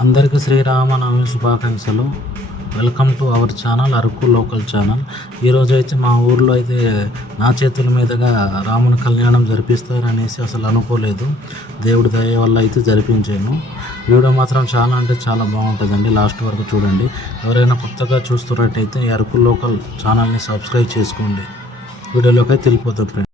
అందరికీ శ్రీరామనవమి శుభాకాంక్షలు. Welcome to our channel Araku local channel. ఈరోజు అయితే మా ఊర్లో అయితే నా చేతుల మీదుగా రాముని కళ్యాణం జరిపిస్తారనేసి అసలు అనుకోలేదు. దేవుడి దయ వల్ల అయితే జరిపించాను. వీడియో మాత్రం చాలా అంటే చాలా బాగుంటుందండి. లాస్ట్ వరకు చూడండి. ఎవరైనా కొత్తగా చూస్తున్నట్టయితే ఈ అరకు లోకల్ ఛానల్ని సబ్స్క్రైబ్ చేసుకోండి. వీడియోలోకి అయితే వెళ్ళిపోతాం ఫ్రెండ్స్.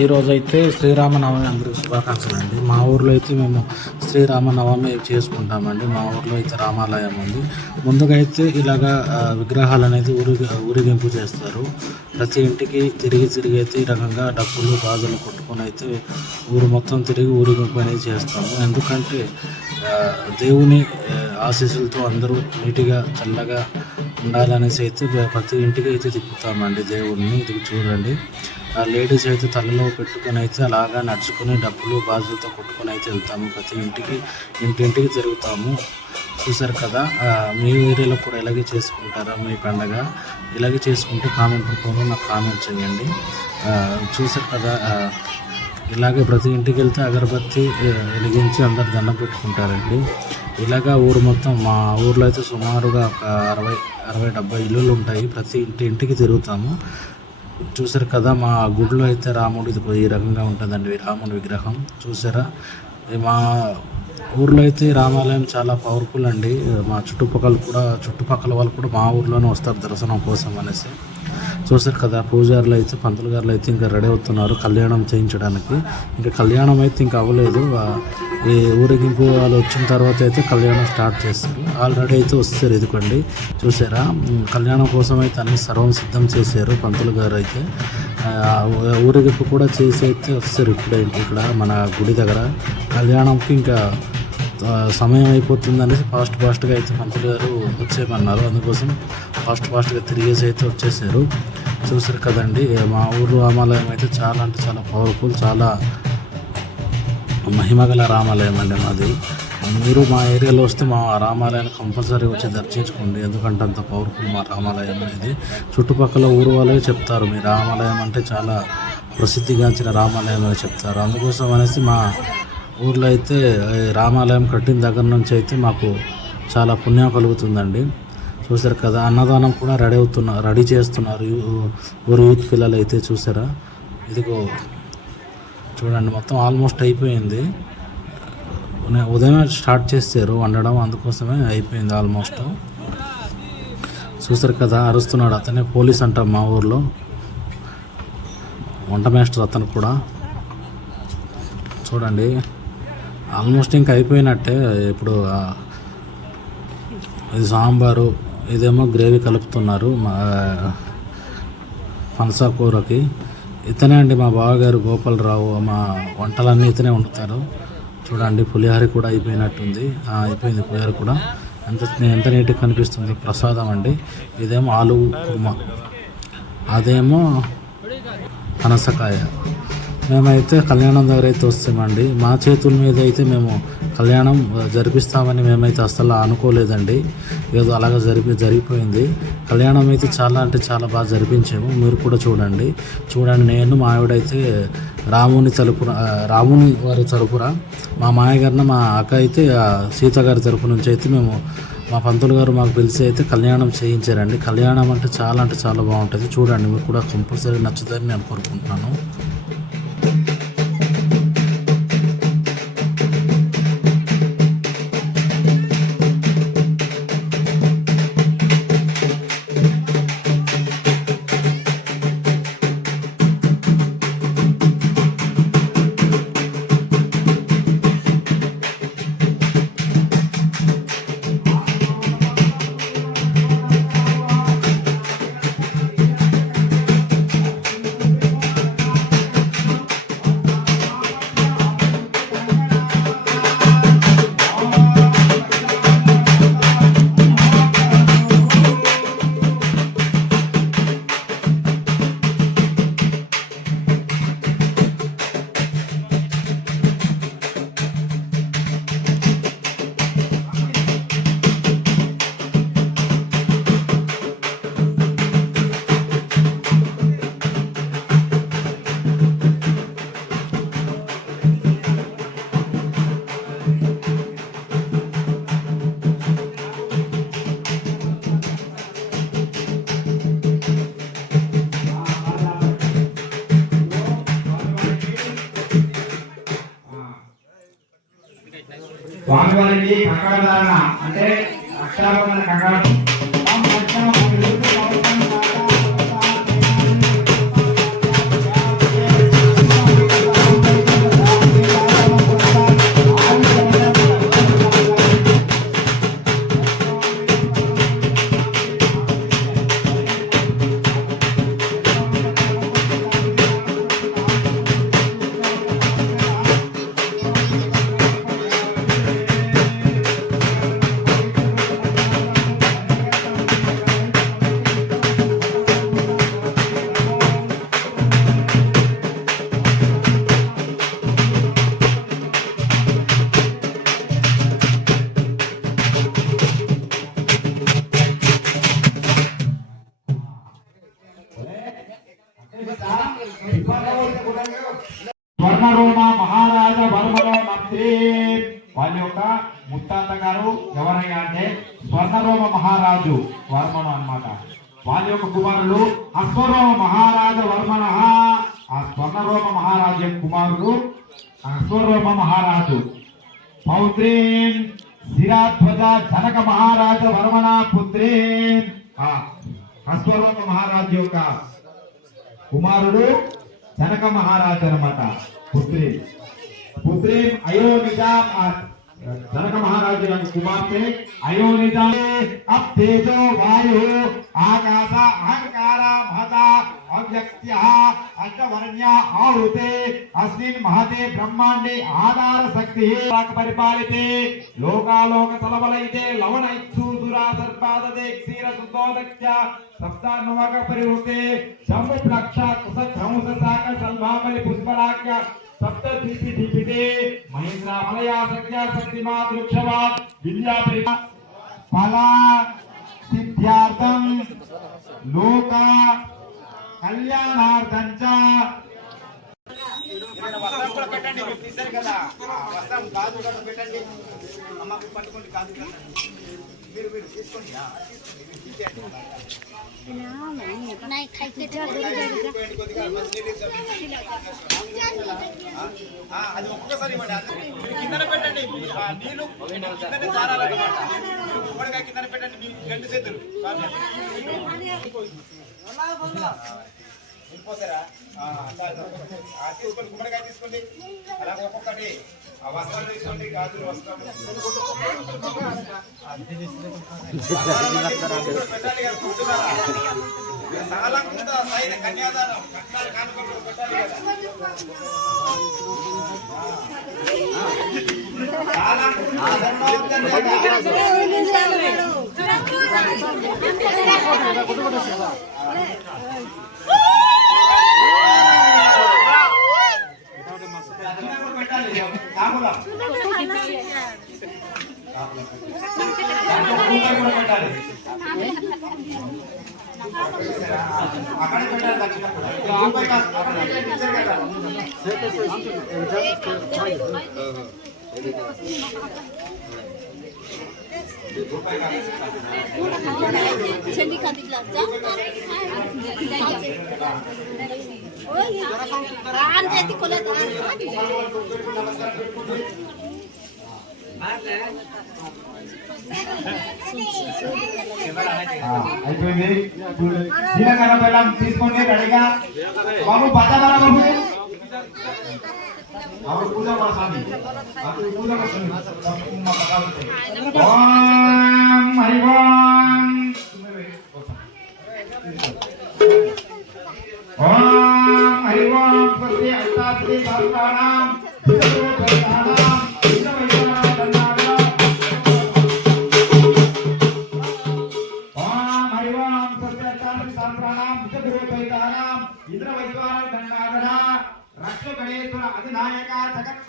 ఈరోజైతే శ్రీరామనవమి అందరికీ శుభాకాంక్షలు అండి. మా ఊర్లో అయితే మేము శ్రీరామనవమి చేసుకుంటామండి. మా ఊర్లో అయితే రామాలయం ఉంది. ముందుగా అయితే ఇలాగా విగ్రహాలు అనేది ఊరేగింపు చేస్తారు. ప్రతి ఇంటికి తిరిగి అయితే ఈ రకంగా డప్పులు గాజులు కొట్టుకొని అయితే ఊరు మొత్తం తిరిగి ఊరేగింపు అనేది చేస్తాము. ఎందుకంటే దేవుని ఆశీస్సులతో అందరూ నీట్గా చల్లగా ఉండాలనేసి అయితే ప్రతి ఇంటికి అయితే తిప్పుతామండి దేవుడిని. ఇది చూడండి, లేడీస్ అయితే తలలో పెట్టుకొని అయితే అలాగా నడుచుకొని డబ్బులు గాజులతో కొట్టుకొని అయితే వెళ్తాము. ప్రతి ఇంటింటికి తిరుగుతాము. చూసారు కదా. మీ ఏరియాలో కూడా ఇలాగే చేసుకుంటారా? మీ పండగ ఇలాగే చేసుకుంటే కామెంట్ రూపంలో నాకు కామెంట్ చేయండి. చూసారు కదా, ఇలాగే ప్రతి ఇంటికి వెళ్తే అగరబత్తి వెలిగించి అందరు దండం పెట్టుకుంటారండి. ఇలాగా ఊరు మొత్తం, మా ఊర్లో అయితే సుమారుగా ఒక 60-70 ఇల్లులు ఉంటాయి. ప్రతి ఇంటికి తిరుగుతాము. చూసారు కదా, మా గుడిలో అయితే రాముడిది ఈ రకంగా ఉంటుందండి రాముడి విగ్రహం. చూసారా, మా ఊర్లో అయితే రామాలయం చాలా పవర్ఫుల్ అండి. మా చుట్టుపక్కల వాళ్ళు కూడా మా ఊర్లోనే వస్తారు దర్శనం కోసం అనేసి. చూసారు కదా, పూజారులు అయితే పంతులు గారులు అయితే ఇంకా రెడీ అవుతున్నారు కళ్యాణం చేయించడానికి. ఇంకా కళ్యాణం అయితే ఇంకా అవ్వలేదు. ఈ ఊరేగింపు వాళ్ళు వచ్చిన తర్వాత అయితే కళ్యాణం స్టార్ట్ చేస్తారు. ఆల్రెడీ అయితే వస్తారు. ఇదిగోండి, చూసారా, కళ్యాణం కోసం అయితే అన్ని సర్వం సిద్ధం చేశారు పంతులు గారు అయితే. ఊరేగింపు కూడా చేసి అయితే వస్తారు. ఇప్పుడే ఇక్కడ మన గుడి దగ్గర కళ్యాణంకి ఇంకా సమయం అయిపోతుంది అనేసి ఫాస్ట్గా అయితే పంతులు గారు వచ్చేయమన్నారు. అందుకోసం ఫాస్ట్గా తిరిగేసి అయితే వచ్చేసారు. చూసారు కదండి, మా ఊరు రామాలయం అయితే చాలా అంటే చాలా పవర్ఫుల్, చాలా మహిమగల రామాలయం అండి మాది. మీరు మా ఏరియాలో వస్తే మా రామాలయాన్ని కంపల్సరీ వచ్చి దర్శించుకోండి. ఎందుకంటే అంత పవర్ఫుల్ మా రామాలయం అనేది. చుట్టుపక్కల ఊరు వాళ్ళే చెప్తారు మీ రామాలయం అంటే చాలా ప్రసిద్ధిగాంచిన రామాలయం అని చెప్తారు. అందుకోసం అనేసి మా ఊర్లో అయితే రామాలయం కట్టిన దగ్గర నుంచి అయితే మాకు చాలా పుణ్యం కలుగుతుందండి. చూసారు కదా, అన్నదానం కూడా రెడీ చేస్తున్నారు ఊరు యూత్ పిల్లలు అయితే. చూసారా, ఇదిగో చూడండి, మొత్తం ఆల్మోస్ట్ అయిపోయింది. ఉదయం స్టార్ట్ చేస్తారు వండడం, అందుకోసమే అయిపోయింది ఆల్మోస్ట్. చూసారు కదా, అరుస్తున్నాడు. అతనే పోలీస్ అంటాం మా ఊర్లో, వంట మాస్టర్ అతను కూడా. చూడండి, ఆల్మోస్ట్ ఇంకా అయిపోయినట్టే. ఇప్పుడు ఇది సాంబారు, ఇదేమో గ్రేవీ కలుపుతున్నారు పనస కూరకి. ఇతనే అండి మా బావగారు గోపాలరావు. మా వంటలన్నీ ఇతనే వండుతారు. చూడండి, పులిహోర కూడా అయిపోయినట్టుంది. అయిపోయింది పులిహోర కూడా. ఎంత నీట్గా కనిపిస్తుంది. ప్రసాదం అండి. ఇదేమో ఆలు కుర్మా, అదేమో పనసకాయ. మేమైతే కళ్యాణం దగ్గర అయితే వస్తామండి. మా చేతుల మీద అయితే మేము కళ్యాణం జరిపిస్తామని మేమైతే అసలు అనుకోలేదండి. ఏదో అలాగా జరిగిపోయింది. కళ్యాణం అయితే చాలా అంటే చాలా బాగా జరిపించాము. మీరు కూడా చూడండి. నేను మా ఆవిడైతే రాముని వారి తరపున, మా మాయగారిన మా అక్క అయితే సీత గారి తరపు నుంచి అయితే మేము మా పంతులు గారు మాకు పిలిచి అయితే కళ్యాణం చేయించారండి. కళ్యాణం అంటే చాలా బాగుంటుంది. చూడండి, మీకు కూడా కంపల్సరీ నచ్చుతుందని నేను కోరుకుంటున్నాను. స్వామివారికి కంకణధారణ అంటే అక్షరాభరణ కంకణం స్వర్ణరోమ మహారాజ వర్మలో మంత్రి. వాళ్ళ యొక్క ముత్తాత గారు ఎవరయ్యా అంటే స్వర్ణరోమ మహారాజు వర్మను అన్నమాట. వాళ్ళ యొక్క కుమారులు అశ్వరోమ మహారాజ వర్మణ. ఆ స్వర్ణరోమ మహారాజు యొక్క కుమారుడు అశ్వరోమ మహారాజు. పౌత్రీన్ శిరాధ్వజ జనక మహారాజ వర్మణ పుత్రీన్. అశ్వరోమ మహారాజు యొక్క కుమారుడు జనక మహారాజు అనమాట. పుత్రి అయోనిజా. జనక మహారాజు యొక్క కుమార్తె అయోనిజా. అప్ తేజో వాయు ఆకాశ అహంకార మహత అవ్యక్త్య అష్టవర్ణ్య ఆహుతే అస్మిన్ మహతే బ్రహ్మాండే ఆధార శక్తి పరిపాలితే లోకాలోక తలబలైతే లవణ ఇచ్చూసురా సర్పాదదే క్షీర సుతోదక్ష సప్తాన్వక పరివృతే శంభు ప్లక్ష కుస ధ్వంస శాఖ సల్భాబలి పుష్పరాజ్ఞ సప్త దీపి దీపితే మహేంద్ర మలయా సఖ్య శక్తిమా వృక్షవాద్ విద్యాపరి ఫలా సిద్ధ్యార్థం లోక కళ్యాణార్థం చ. వస్త్రం కూడా పెట్టండి, మీరు తీశారు కదా వస్త్రం కాదు కూడా పెట్టండి. అమ్మకు పట్టుకోండి, కాదు మీరు మీరు తీసుకోండి. అది ఒక్కసారి ఇవ్వండి. కిందన పెట్టండి నీళ్ళు కిందనే జారాలన్నమాట. గుమ్మడికాయ కిందన పెట్టండి మీ రెండు చేతులు. పోసారా తీసుకోండి, గుమ్మడికాయ తీసుకోండి. అలాగే ఒక్కొక్కటి ఆ వస్త్రాలు తీసుకోండి, గాజులు వస్త్రాలు పెట్టాలి కదా. కూర్చున్నారా చాలా ముందు సైన్ కన్యాదానం కట్నాలు కానుకలు పెట్టాలి కదా. చాలా అక్కడ పెట్టాలి దక్షిణప్పుడు. అయిపోయింది. జీలకర్ర బెల్లం తీసుకోండి రెడీగా. బాబు బద్దమర బాబు ఆవిడ పూజ స్వామి పూజ వస్తుంది. ఓం హరి ఓం ఓం హరి ఓం స్వస్తి అష్టాశ్రీ సహస్రాణం అధినాయక జగత్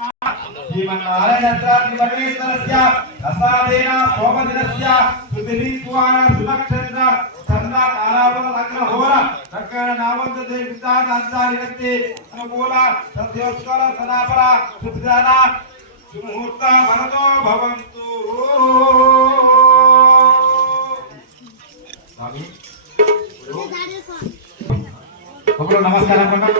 శ్రీమన్నారాయణేశ్వరస్య ప్రసాదేన సోమదినస్య సుదిరీశ్వర సునక్షత్ర చంద్ర కాలావల లగ్న హోర చక్ర నామంత దేవితాన అంతానిరక్తి అనుకూల సత్యోస్కర సనాపర సుధాన సుముహూర్త వరదో భవంతు. స్వామి ఒకరు నమస్కారం పండి.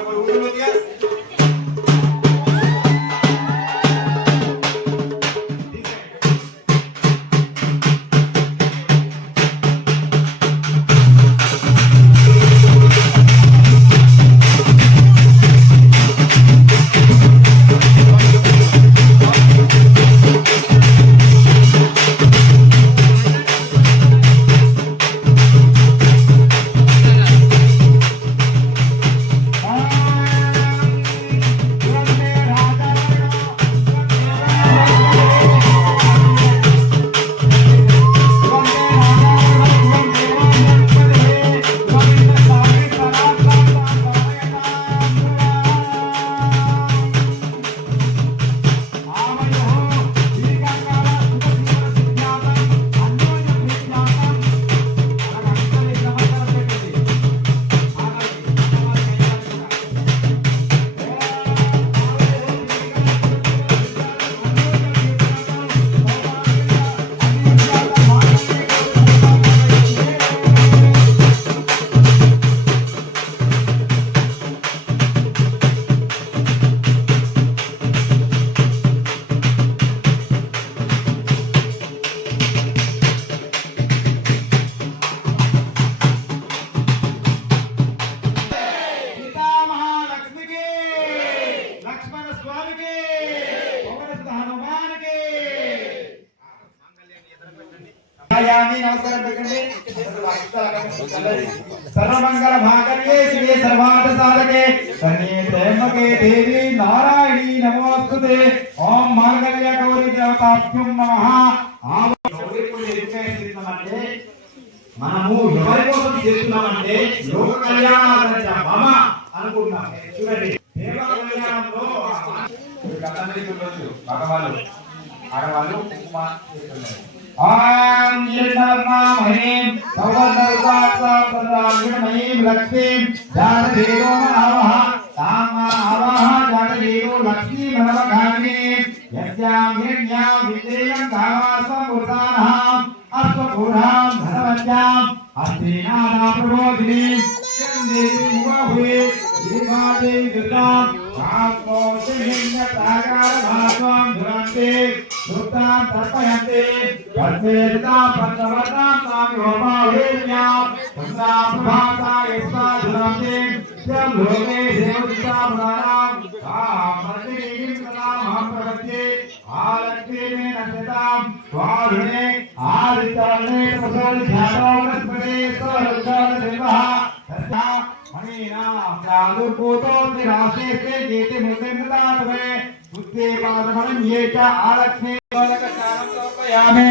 ध्यायामि नमस्कार పెట్టండి सर्वमंगल भागल्ये शिवे सर्वार्थ साधके शरण्ये त्र्यंबके देवी नारायणी नमोस्तुते ओम मांगल्य गौरी देवताभ्यो नमः మనము ఎవరి కోసం చేస్తున్నామంటే లోక కళ్యాణార్థ మమ అనుకుంటున్నాం చూడండి దేవ కళ్యాణంలో గతంలో చూడొచ్చు భగవాను ఆడవాళ్ళు కుంకుమ చేస్తున్నారు ఆం యేర్నామహేం సౌవర్ణరుపాత్సంద్రావిణమయీం లక్ష్మీం జాతదేవో ఆవహ తామావహ జాతదేవో లక్ష్మీ మనవగామినీం యస్యాం హిరణ్యాం విద్యేయం కామాసం పురుషానః అస్వపురాం ధనవత్యాం అస్తినాదా ప్రబోధినీం దేవి ముఖే శ్రీమాదే దుర్గాం ఆత్మోషిన్య సాగర భాస్వాం ధురంతే సుతాం తర్పయంతే పద్మేతాం పంచవర్ణాం సామ్యోమావేన్యాం సంసాం ప్రభాసా యస్మా ధురంతే యం లోకే దేవతా పురాణాం ఆమర్తిం సదా మహాప్రవత్తే ఆలక్ష్మీ నశతాం స్వారుణే ఆదిత్యనే ప్రసోల్ ధ్యానో వనస్పతే సోరుచార దేవః తస్యా మనీనా ప్రాదుర్భూతో నిరాశేస్తే గీతే ముద్రిందాతవే బుద్ధే పాదమనం ఏక ఆలక్ష్మీ లోలకశానం సమర్పయామి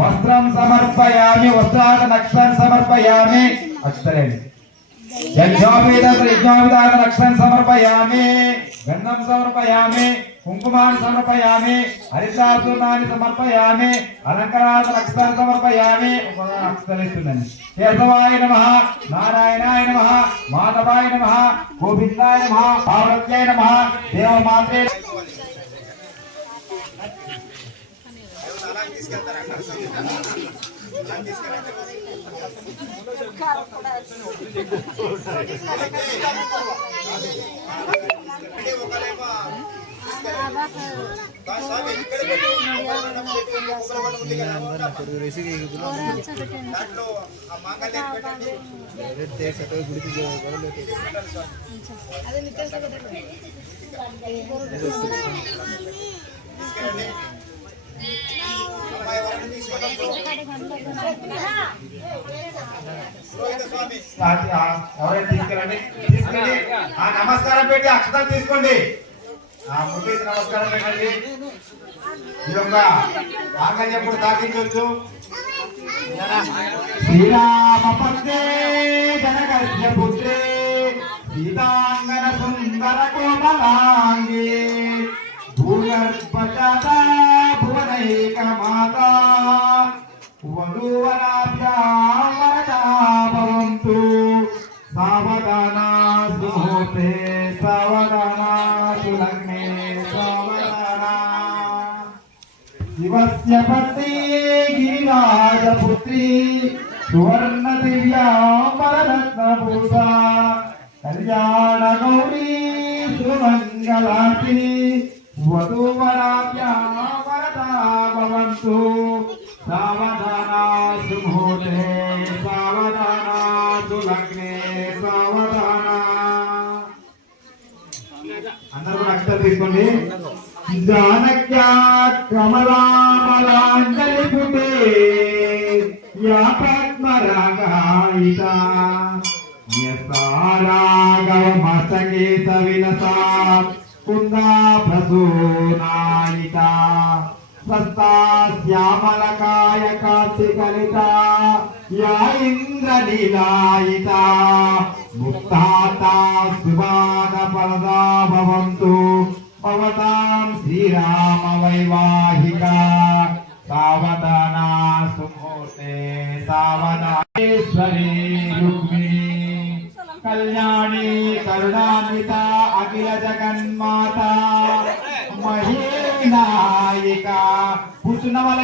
వస్త్రం సమర్పయామి వస్త్రాల నక్షత్రం సమర్పయామి అక్షరేణి యజ్ఞోపేత నక్షత్రం సమర్పయామి గంధం సమర్పయామి కుంకుమాన్ని సమర్పయామి హరితాచూర్ణాన్ని సమర్పయామి అలంకరార్థ నక్షత్రాన్ని సమర్పయామి నక్షత్రిస్తుందండి కేశవాయ నమః నారాయణాయ నమః మాధవాయ నమః గోవిందాయ నమః పార్వత్యాయ నమః దేవమాత్రే నమస్కారం పెట్టి అక్షతం తీసుకోండి ముట్టేసి నమస్కారం పెట్టండి ఈ యొక్క ఆంగల్యం కూడా తాకించవచ్చు శ్రీరామ పత్రే జనకస్య పుత్రే సీతాంగన సుందర కోమలాంగే భూగర్భజాత భువనైక మాత వధూవరాభ్యాం వరదా భవంతు సావధానా సుముహూర్తే సావధానా సులగ్నే సావధానా శివస్య పత్ని గిరిరాజపుత్రి సువర్ణ దివ్యాంబరరత్నభూషా కళ్యాణ గౌరీ సుమంగళార్తిని వధూవరాభ్యాం వరదా భవంతు సావధానా సుముహూర్తే సావధానా సులగ్నే సావధానా అందరూ అక్షరం తీసుకోండి జానక్యా కమలామలాంజలి పుటే యా పద్మరాగాయిత యసారాగవ మస్తకే సవిలసా కుందా ప్రసూనాయిత స్వస్తా శ్యామలకాయ కార్తికలిత యా ఇంద్రలీలాయిత ముక్తాతా శుభాన పరదా భవంతు భవతాం శ్రీరామ వైవాహిక సావధానా సుముహూర్తే సావధానేశ్వరీ రుక్మిణీ కళ్యాణి కరుణాన్విత అఖిల జగన్మాత మహీనాయిక కూర్చున్న వాళ్ళ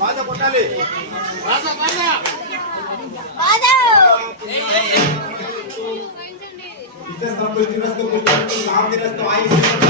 బాగా కొట్టాలి సమృద్ధిరస్తు పుత్రస్తు శాంతిరస్తు ఆయుష్రస్తు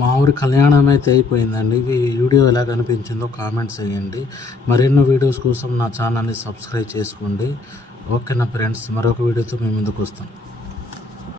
మా ఊరి కళ్యాణం అయితే అయిపోయిందండి. ఈ వీడియో ఎలా కనిపించిందో కామెంట్స్ చేయండి. మరెన్నో వీడియోస్ కోసం నా ఛానల్ని సబ్స్క్రైబ్ చేసుకోండి. ఓకే నా ఫ్రెండ్స్, మరొక వీడియోతో మీ ముందుకు వస్తాను.